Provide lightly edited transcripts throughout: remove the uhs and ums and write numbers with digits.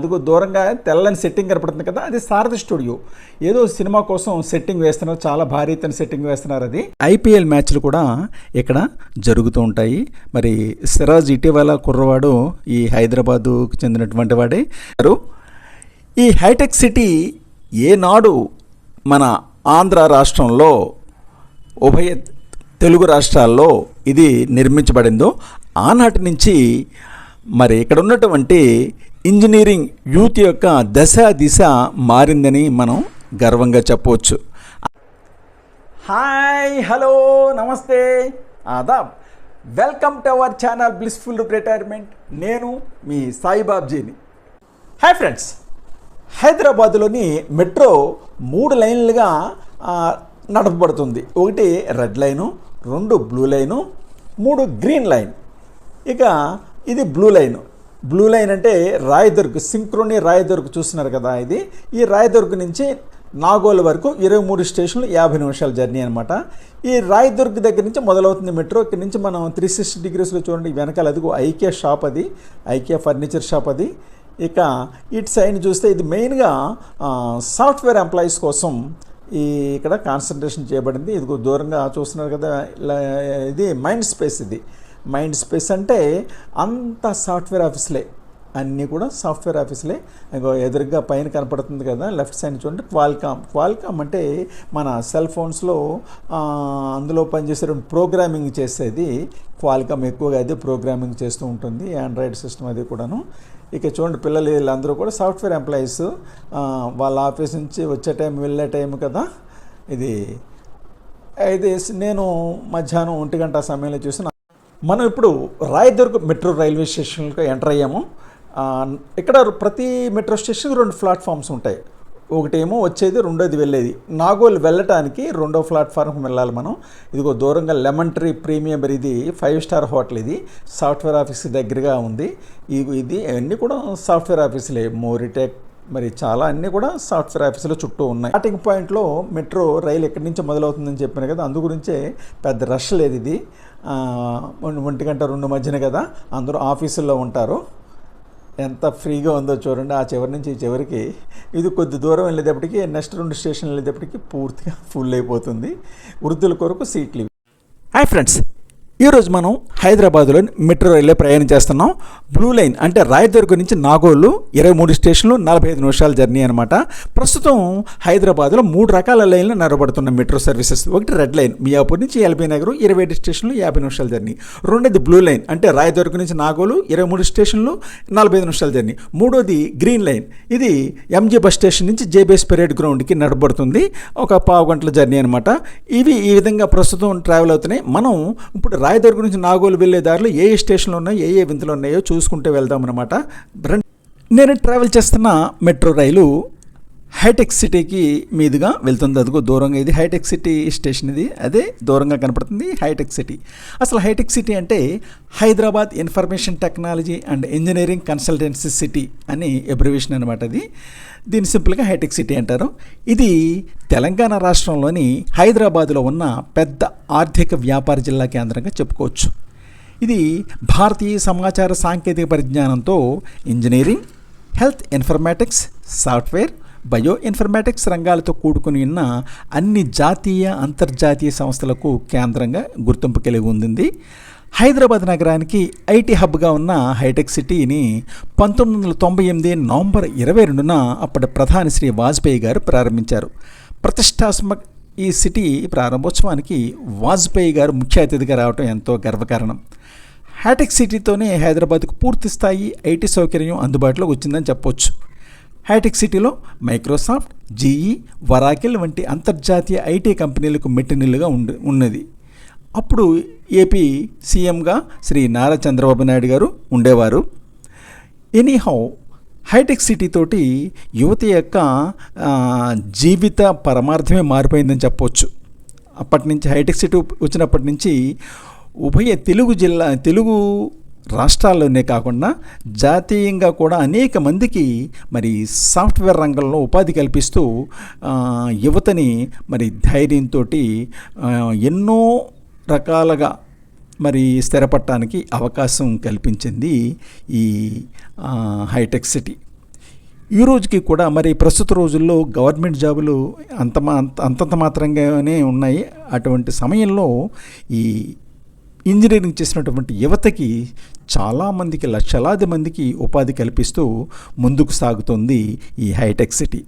అందుకు దూరంగా తెల్లని సెట్టింగ్ కనపడుతుంది కదా, అది సారథి స్టూడియో. ఏదో సినిమా కోసం సెట్టింగ్ వేస్తున్నారు, చాలా భారీ ఎత్తున సెట్టింగ్ వేస్తున్నారు. అది ఐపీఎల్ మ్యాచ్లు కూడా ఇక్కడ జరుగుతూ ఉంటాయి. మరి సిరాజ్ ఇటీవల కుర్రవాడు ఈ హైదరాబాదుకు చెందినటువంటి వాడే. ఈ హైటెక్ సిటీ ఏనాడు మన ఆంధ్ర రాష్ట్రంలో ఉభయ తెలుగు రాష్ట్రాల్లో ఇది నిర్మించబడిందో ఆనాటి నుంచి మరి ఇక్కడ ఉన్నటువంటి ఇంజనీరింగ్ యూత్ యొక్క దిశ మారిందని మనం గర్వంగా చెప్పవచ్చు. హాయ్, హలో, నమస్తే, ఆదాబ్, welcome to our channel blissful retirement. నేను మీ సాయిబాబ్జీని. హాయ్ ఫ్రెండ్స్, హైదరాబాదులోని మెట్రో 3 లైన్లుగా నడపబడుతుంది. 1 red line, 2 blue line, 3 green line. ఇక ఇది బ్లూ లైను. బ్లూ లైన్ అంటే రాయదుర్గ్, సింక్రోని రాయదుర్గ్ చూస్తున్నారు కదా. ఈ రాయదుర్గ్ నుంచి నాగోల్ వరకు 23 స్టేషన్లు, 50 నిమిషాల జర్నీ అనమాట. ఈ రాయదుర్గ్ దగ్గర నుంచి మొదలవుతుంది మెట్రో. ఇక్కడ నుంచి మనం 360 డిగ్రీస్లో చూడండి, వెనకాల అదిగో ఐకియా షాప్, అది ఐకియా ఫర్నిచర్ షాప్ అది. ఇక ఇటు సైడ్ చూస్తే ఇది మెయిన్గా సాఫ్ట్వేర్ ఎంప్లాయీస్ కోసం ఇక్కడ కాన్సన్ట్రేషన్ చేయబడింది. ఇదిగో దూరంగా చూస్తున్నారు కదా, ఇది మైండ్ స్పేస్. ఇది మైండ్ స్పేస్ అంటే అంత సాఫ్ట్వేర్ ఆఫీసులే, అన్నీ కూడా సాఫ్ట్వేర్ ఆఫీసులే. ఇంకో ఎదురుగా పైన కనపడుతుంది కదా, లెఫ్ట్ సైడ్ చూడండి క్వాల్కామ్ అంటే మన సెల్ ఫోన్స్లో అందులో పనిచేసే ప్రోగ్రామింగ్ చేసేది క్వాల్కామ్. ఎక్కువగా అది ప్రోగ్రామింగ్ చేస్తూ ఉంటుంది, ఆండ్రాయిడ్ సిస్టమ్ అది కూడాను. ఇక చూడండి, పిల్లలు వీళ్ళందరూ కూడా సాఫ్ట్వేర్ ఎంప్లాయీస్. వాళ్ళ ఆఫీస్ నుంచి వచ్చే టైం వెళ్ళే టైం కదా ఇది. అయితే నేను మధ్యాహ్నం 1 గంట సమయంలో చూసిన మనం ఇప్పుడు రాయదుర్గ్ మెట్రో రైల్వే స్టేషన్కి ఎంటర్ అయ్యాము. ఇక్కడ ప్రతి మెట్రో స్టేషన్కి 2 ప్లాట్ఫామ్స్ ఉంటాయి. ఒకటేమో వచ్చేది, రెండోది వెళ్ళేది. నాగోల్ వెళ్ళటానికి 2వ ప్లాట్ఫామ్కి వెళ్ళాలి మనం. ఇదిగో దూరంగా లెమన్ ట్రీ ప్రీమియం, ఇది 5 స్టార్ హోటల్. ఇది సాఫ్ట్వేర్ ఆఫీస్ దగ్గరగా ఉంది. ఇది అన్నీ కూడా సాఫ్ట్వేర్ ఆఫీసులే, మోరిటెక్, మరి చాలా అన్నీ కూడా సాఫ్ట్వేర్ ఆఫీసులో చుట్టూ ఉన్నాయి. స్టార్టింగ్ పాయింట్లో మెట్రో రైలు ఎక్కడి నుంచి మొదలవుతుందని చెప్పాను కదా, అందు గురించే పెద్ద రష్ లేదు. ఇది 1 గంట 2 మధ్యన కదా, అందరూ ఆఫీసుల్లో ఉంటారు. ఎంత ఫ్రీగా ఉందో చూడండి, ఆ చివరి నుంచి ఈ చివరికి. ఇది కొద్ది దూరం వెళ్ళేటప్పటికి, నెక్స్ట్ 2 స్టేషన్లు వెళ్ళేటప్పటికి పూర్తిగా ఫుల్ అయిపోతుంది. వృద్ధుల కొరకు సీట్లు. హాయ్ ఫ్రెండ్స్, ఈరోజు మనం హైదరాబాద్లో మెట్రో రైల్లో ప్రయాణం చేస్తున్నాం. బ్లూ లైన్ అంటే రాయదుర్గ్ నుంచి నాగోలు 23 స్టేషన్లు, 45 నిమిషాల జర్నీ అనమాట. ప్రస్తుతం హైదరాబాద్లో 3 రకాల లైన్లు నడబడుతున్న మెట్రో సర్వీసెస్. ఒకటి రెడ్ లైన్, మియాపూర్ నుంచి ఎల్బీ నగర్ 27 స్టేషన్లు, 50 నిమిషాల జర్నీ. రెండోది బ్లూ లైన్ అంటే రాయదుర్గ్ నుంచి నాగోలు 23 స్టేషన్లు, 45 నిమిషాల జర్నీ. మూడోది గ్రీన్ లైన్, ఇది ఎంజీ బస్ స్టేషన్ నుంచి జేబీఎస్ పెరేడ్ గ్రౌండ్కి నడబడుతుంది, ఒక 15 గంటల జర్నీ అనమాట. ఇవి ఈ విధంగా ప్రస్తుతం ట్రావెల్ అవుతున్నాయి. మనం ఇప్పుడు రాయదుర్గ్ నుంచి నాగోలు వెళ్ళే దారిలో ఏ స్టేషన్లు ఉన్నాయో, ఏ వింతలు ఉన్నాయో చూసుకుంటూ వెళ్దాం అనమాట. నేను ట్రావెల్ చేస్తున్న మెట్రో రైలు హైటెక్ సిటీకి మీదుగా వెళ్తుంది. అదిగో దూరంగా ఇది హైటెక్ సిటీ స్టేషన్. ఇది అదే దూరంగా కనపడుతుంది హైటెక్ సిటీ. అసలు హైటెక్ సిటీ అంటే Hyderabad information technology and engineering consultancy city అని అబ్రివేషన్ అనమాట. అది దీన్ని సింపుల్గా హైటెక్ సిటీ అంటారు. ఇది తెలంగాణ రాష్ట్రంలోని హైదరాబాదులో ఉన్న పెద్ద ఆర్థిక వ్యాపార జిల్లా కేంద్రంగా చెప్పుకోవచ్చు. ఇది భారతీయ సమాచార సాంకేతిక పరిజ్ఞానంతో engineering, health informatics, software, bio informatics రంగాలతో కూడుకుని ఉన్న అన్ని జాతీయ, అంతర్జాతీయ సంస్థలకు కేంద్రంగా గుర్తింపు కలిగి ఉంది. హైదరాబాద్ నగరానికి ఐటీ హబ్గా ఉన్న హైటెక్ సిటీని 1998 నవంబర్ 22న అప్పటి ప్రధాని శ్రీ వాజ్పేయి గారు ప్రారంభించారు. ప్రతిష్టాత్మక ఈ సిటీ ప్రారంభోత్సవానికి వాజ్పేయి గారు ముఖ్య అతిథిగా రావడం ఎంతో గర్వకారణం. హైటెక్ సిటీతోనే హైదరాబాద్కు పూర్తి స్థాయి ఐటీ సౌకర్యం అందుబాటులోకి వచ్చిందని చెప్పొచ్చు. హైటెక్ సిటీలో మైక్రోసాఫ్ట్, జీఈ, వరాకిల్ వంటి అంతర్జాతీయ ఐటీ కంపెనీలకు మెట్టినిల్లుగా ఉన్నది. అప్పుడు ఏపీ సీఎంగా శ్రీ నారా చంద్రబాబు నాయుడు గారు ఉండేవారు. ఎనీహౌ హైటెక్ సిటీ తోటి యువత యొక్క జీవిత పరమార్థమే మారిపోయిందని చెప్పవచ్చు. అప్పటి నుంచి హైటెక్ సిటీ వచ్చినప్పటి నుంచి ఉభయ తెలుగు రాష్ట్రాల్లోనే కాకుండా జాతీయంగా కూడా అనేక మందికి మరి సాఫ్ట్వేర్ రంగంలో ఉపాధి కల్పిస్తూ యువతని మరి ధైర్యంతో ఎన్నో రకాలుగా మరి స్థిరపడటానికి అవకాశం కల్పించింది ఈ హైటెక్ సిటీ. ఈ రోజుకి కూడా మరి ప్రస్తుత రోజుల్లో గవర్నమెంట్ జాబులు అంతంత మాత్రంగానే ఉన్నాయి. అటువంటి సమయంలో ఈ ఇంజనీరింగ్ చేసినటువంటి యువతకి చాలామందికి, లక్షలాది మందికి ఉపాధి కల్పిస్తూ ముందుకు సాగుతుంది ఈ హైటెక్ సిటీ.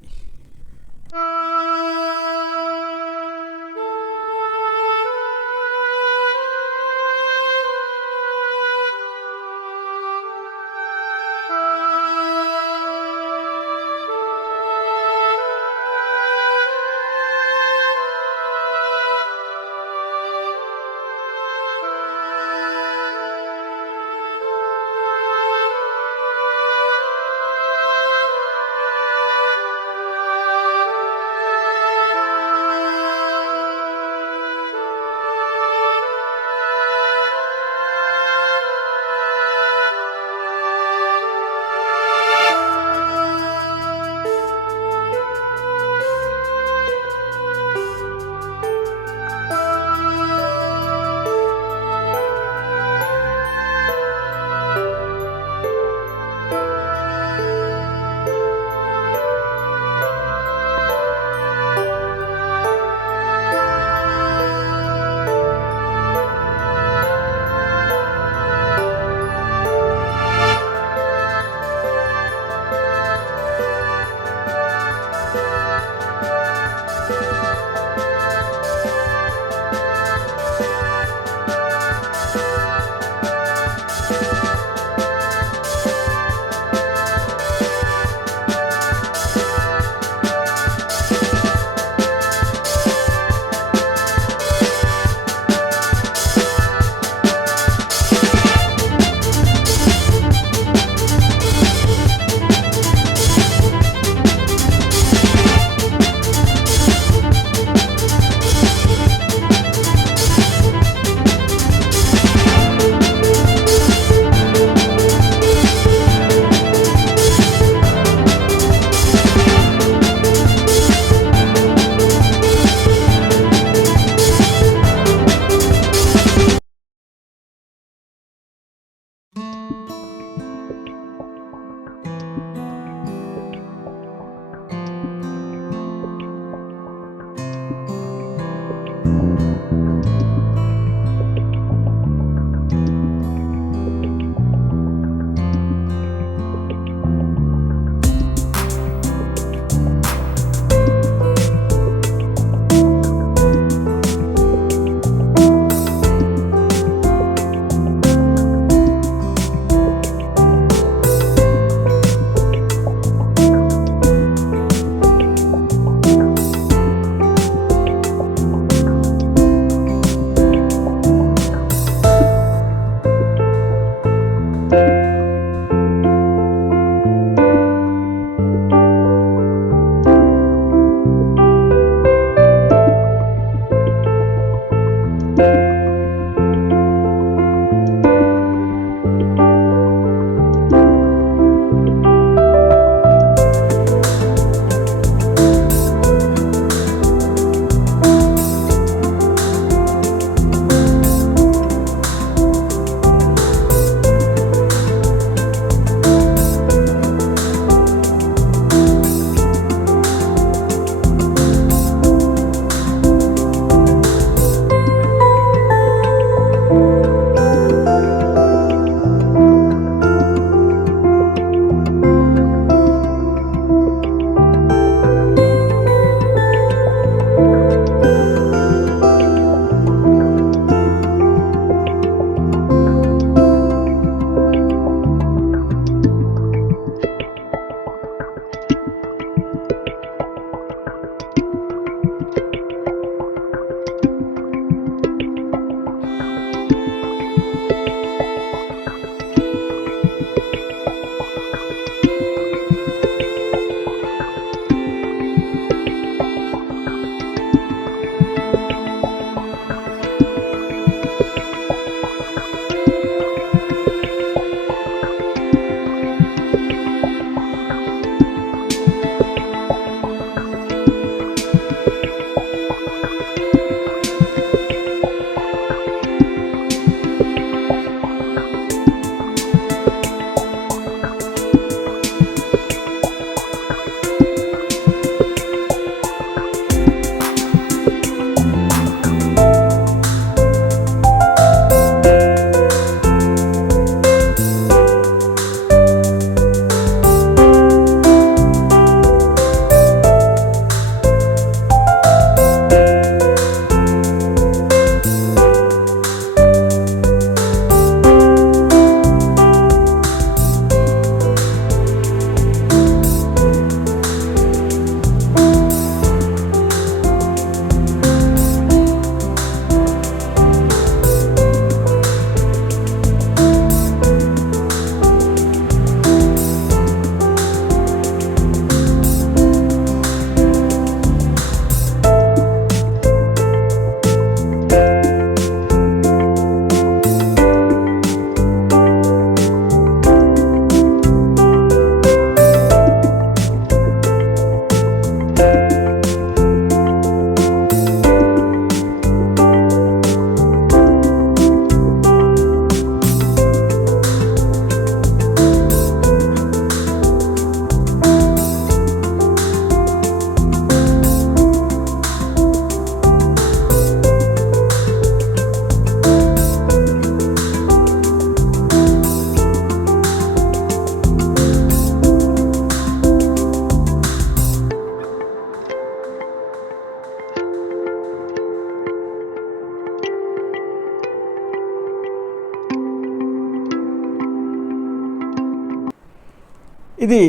ఇది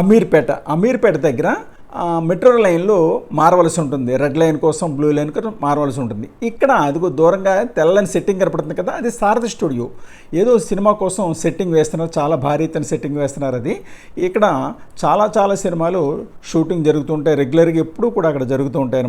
అమీర్పేట దగ్గర మెట్రో లైన్లో మారవలసి ఉంటుంది. రెడ్ లైన్ కోసం బ్లూ లైన్ కోసం మారవలసి ఉంటుంది. ఇక్కడ అదిగో దూరంగా తెల్లని సెట్టింగ్ కనపడుతుంది కదా, అది సారథి స్టూడియో. ఏదో సినిమా కోసం సెట్టింగ్ వేస్తున్నారు, చాలా భారీ ఎత్తున సెట్టింగ్ వేస్తున్నారు. అది ఇక్కడ చాలా సినిమాలు షూటింగ్ జరుగుతుంటాయి, రెగ్యులర్గా ఎప్పుడూ కూడా అక్కడ జరుగుతూ ఉంటాయి.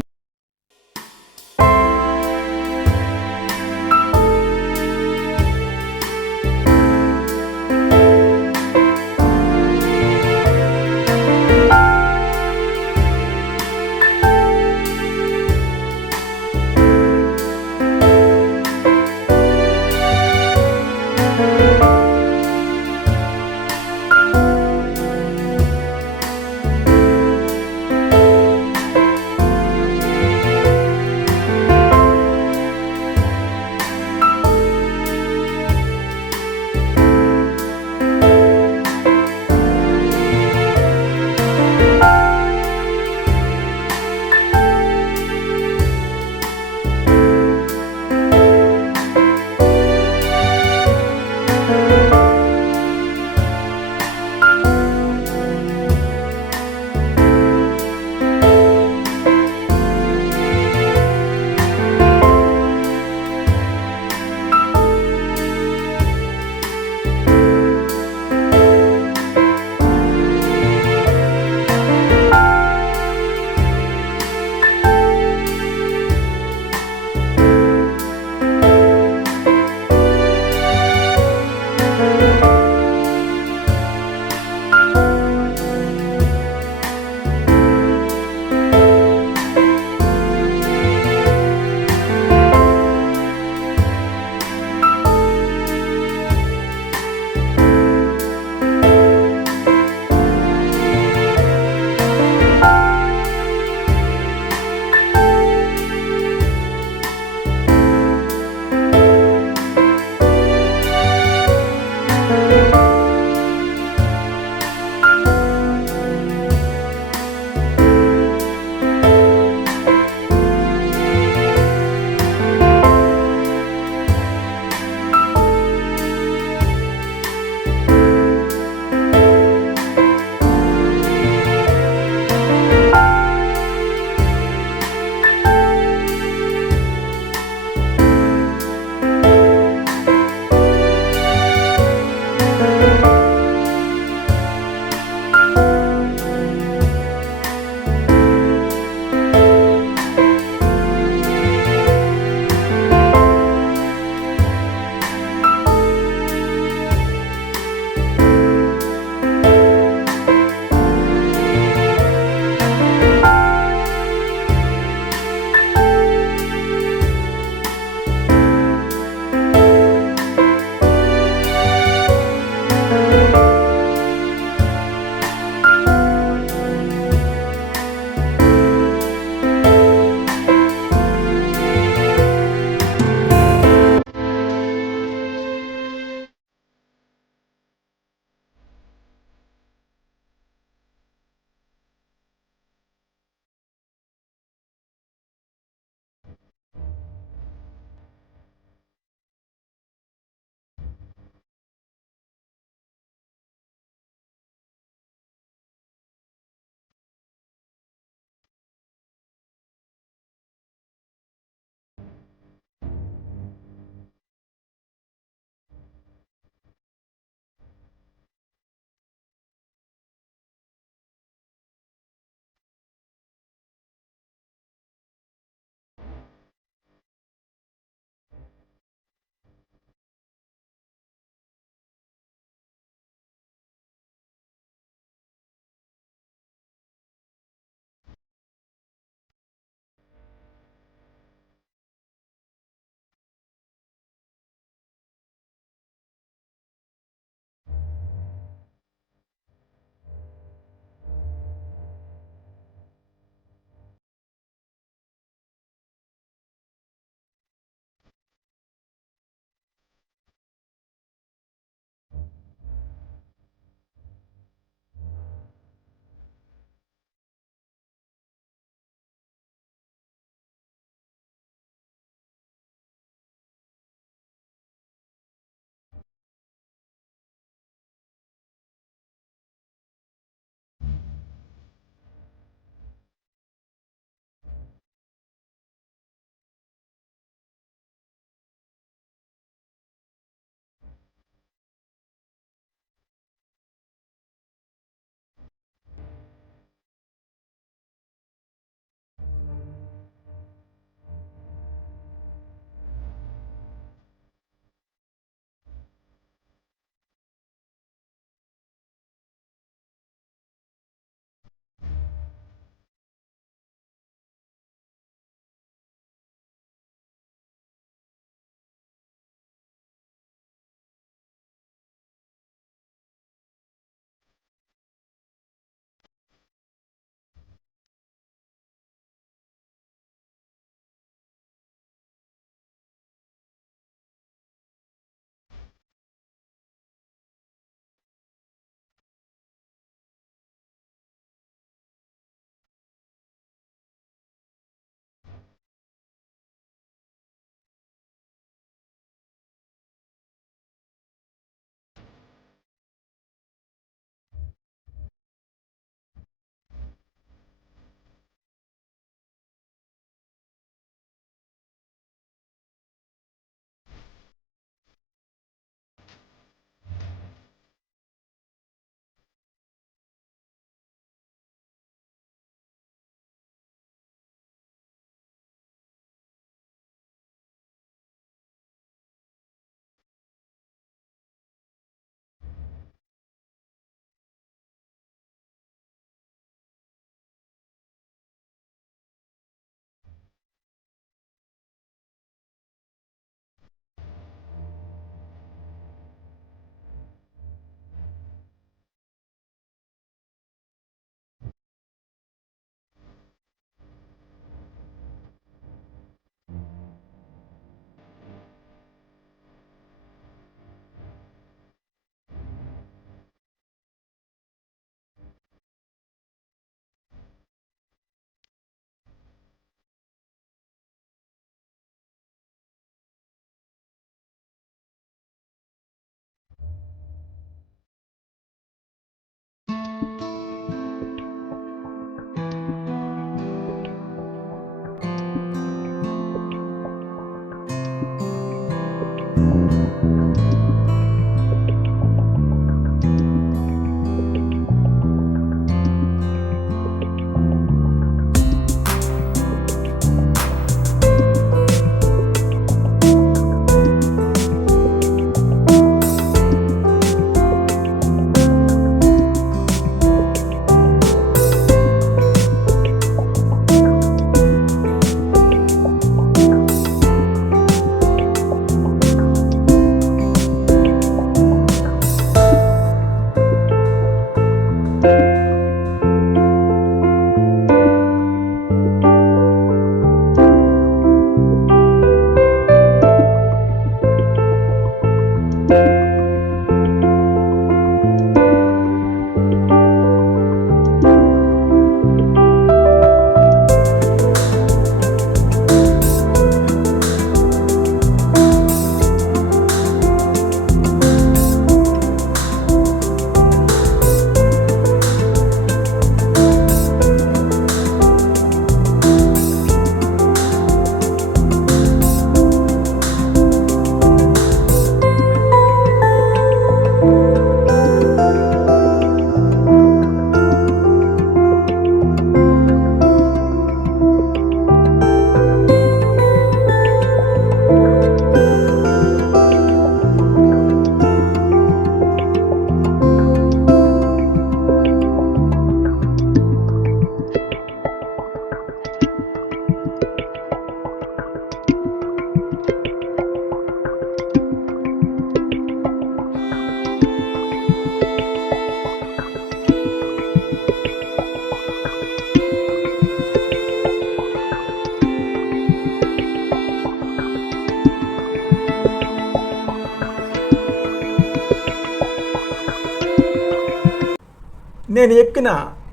నేను ఎక్కిన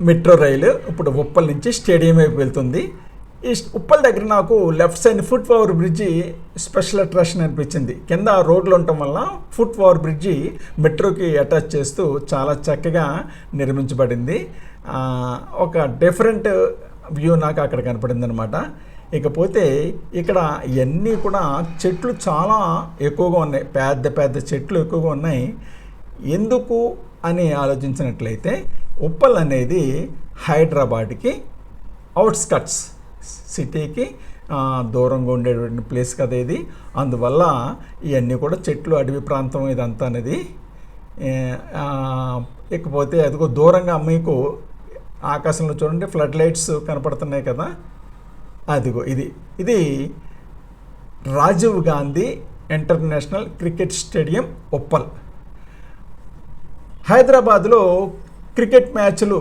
మెట్రో రైలు ఇప్పుడు ఉప్పల్ నుంచి స్టేడియం వైపు వెళ్తుంది. ఈ ఉప్పల్ దగ్గర నాకు left side foot over bridge special attraction అనిపించింది. కింద రోడ్లు ఉండటం వల్ల ఫుట్ ఓవర్ బ్రిడ్జి మెట్రోకి అటాచ్ చేస్తూ చాలా చక్కగా నిర్మించబడింది. ఒక డిఫరెంట్ వ్యూ నాకు అక్కడ కనపడింది అనమాట. ఇకపోతే ఇక్కడ ఇవన్నీ కూడా చెట్లు చాలా ఎక్కువగా ఉన్నాయి, పెద్ద పెద్ద చెట్లు ఎక్కువగా ఉన్నాయి. ఎందుకు అని ఆలోచించినట్లయితే ఉప్పల్ అనేది హైదరాబాద్కి అవుట్స్కట్స్, సిటీకి దూరంగా ఉండేటువంటి ప్లేస్ కదా ఇది. అందువల్ల ఇవన్నీ కూడా చెట్లు, అడవి ప్రాంతం ఇదంతా అనేది. ఇకపోతే అదిగో దూరంగా మీకు ఆకాశంలో చూడండి ఫ్లడ్ లైట్స్ కనపడుతున్నాయి కదా, అదిగో ఇది Rajiv Gandhi international cricket stadium Uppal. హైదరాబాద్లో క్రికెట్ మ్యాచ్లు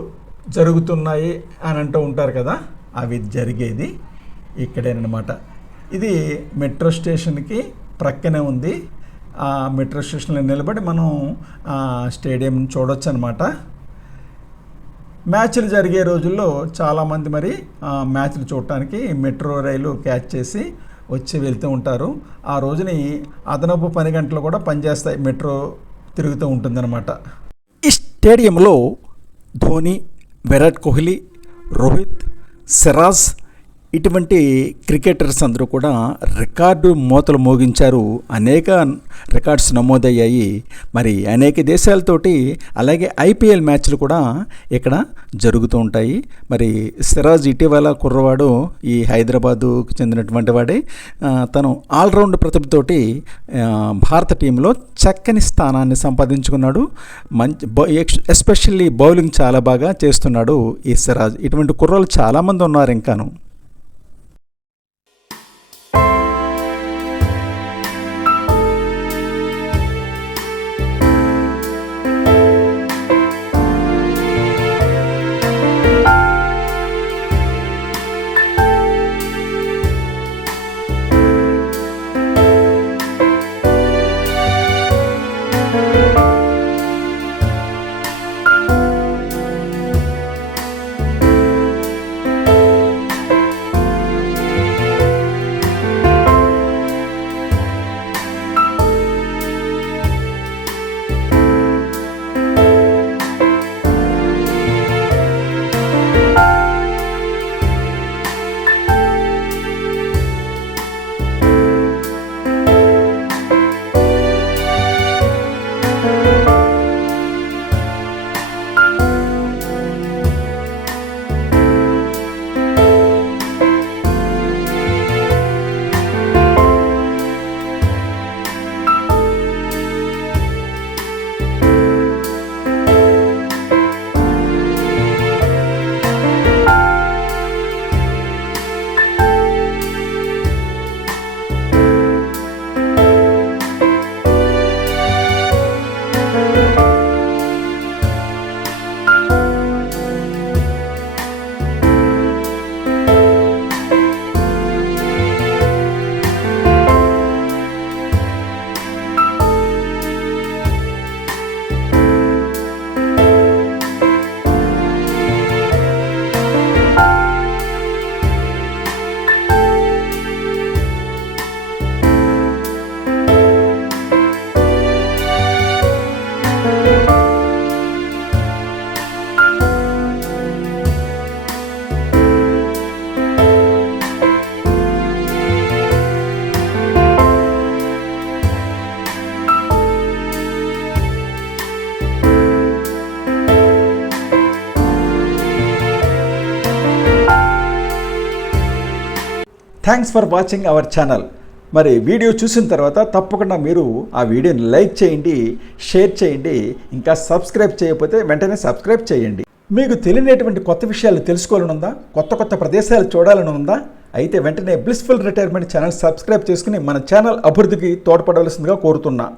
జరుగుతున్నాయి అని అంటూ ఉంటారు కదా, అవి జరిగేది ఇక్కడేనమాట. ఇది మెట్రో స్టేషన్కి ప్రక్కనే ఉంది. ఆ మెట్రో స్టేషన్లో నిలబడి మనం స్టేడియం చూడొచ్చు అనమాట. మ్యాచ్లు జరిగే రోజుల్లో చాలామంది మరి మ్యాచ్లు చూడటానికి మెట్రో రైలు క్యాచ్ చేసి వచ్చి వెళ్తూ ఉంటారు. ఆ రోజుని అదనపు 10 గంటలు కూడా పనిచేస్తాయి, మెట్రో తిరుగుతూ ఉంటుందన్నమాట. ఈ స్టేడియంలో ధోని, విరాట్ కోహ్లీ, రోహిత్, సిరాజ్ ఇటువంటి క్రికెటర్స్ అందరూ కూడా రికార్డు మోతలు మోగించారు. అనేక రికార్డ్స్ నమోదయ్యాయి. మరి అనేక దేశాలతోటి అలాగే ఐపీఎల్ మ్యాచ్లు కూడా ఇక్కడ జరుగుతూ ఉంటాయి. మరి సిరాజ్ ఇటీవల కుర్రవాడు ఈ హైదరాబాదుకు చెందినటువంటి వాడే. తను ఆల్రౌండ్ ప్రతిభతోటి భారత టీంలో చక్కని స్థానాన్ని సంపాదించుకున్నాడు. ఎస్పెషల్లీ బౌలింగ్ చాలా బాగా చేస్తున్నాడు ఈ సిరాజ్. ఇటువంటి కుర్రలు చాలామంది ఉన్నారు ఇంకాను. Thanks for watching our channel. మరి వీడియో చూసిన తర్వాత తప్పకుండా మీరు ఆ వీడియోని లైక్ చేయండి, షేర్ చేయండి. ఇంకా సబ్స్క్రైబ్ చేయకపోతే వెంటనే సబ్స్క్రైబ్ చేయండి. మీకు తెలియనటువంటి కొత్త విషయాలు తెలుసుకోవాలని ఉందా? కొత్త కొత్త ప్రదేశాలు చూడాలని ఉందా? అయితే వెంటనే బ్లిస్ఫుల్ రిటైర్మెంట్ ఛానల్ సబ్స్క్రైబ్ చేసుకుని మన ఛానల్ అభివృద్ధికి తోడ్పడవలసిందిగా కోరుతున్నా.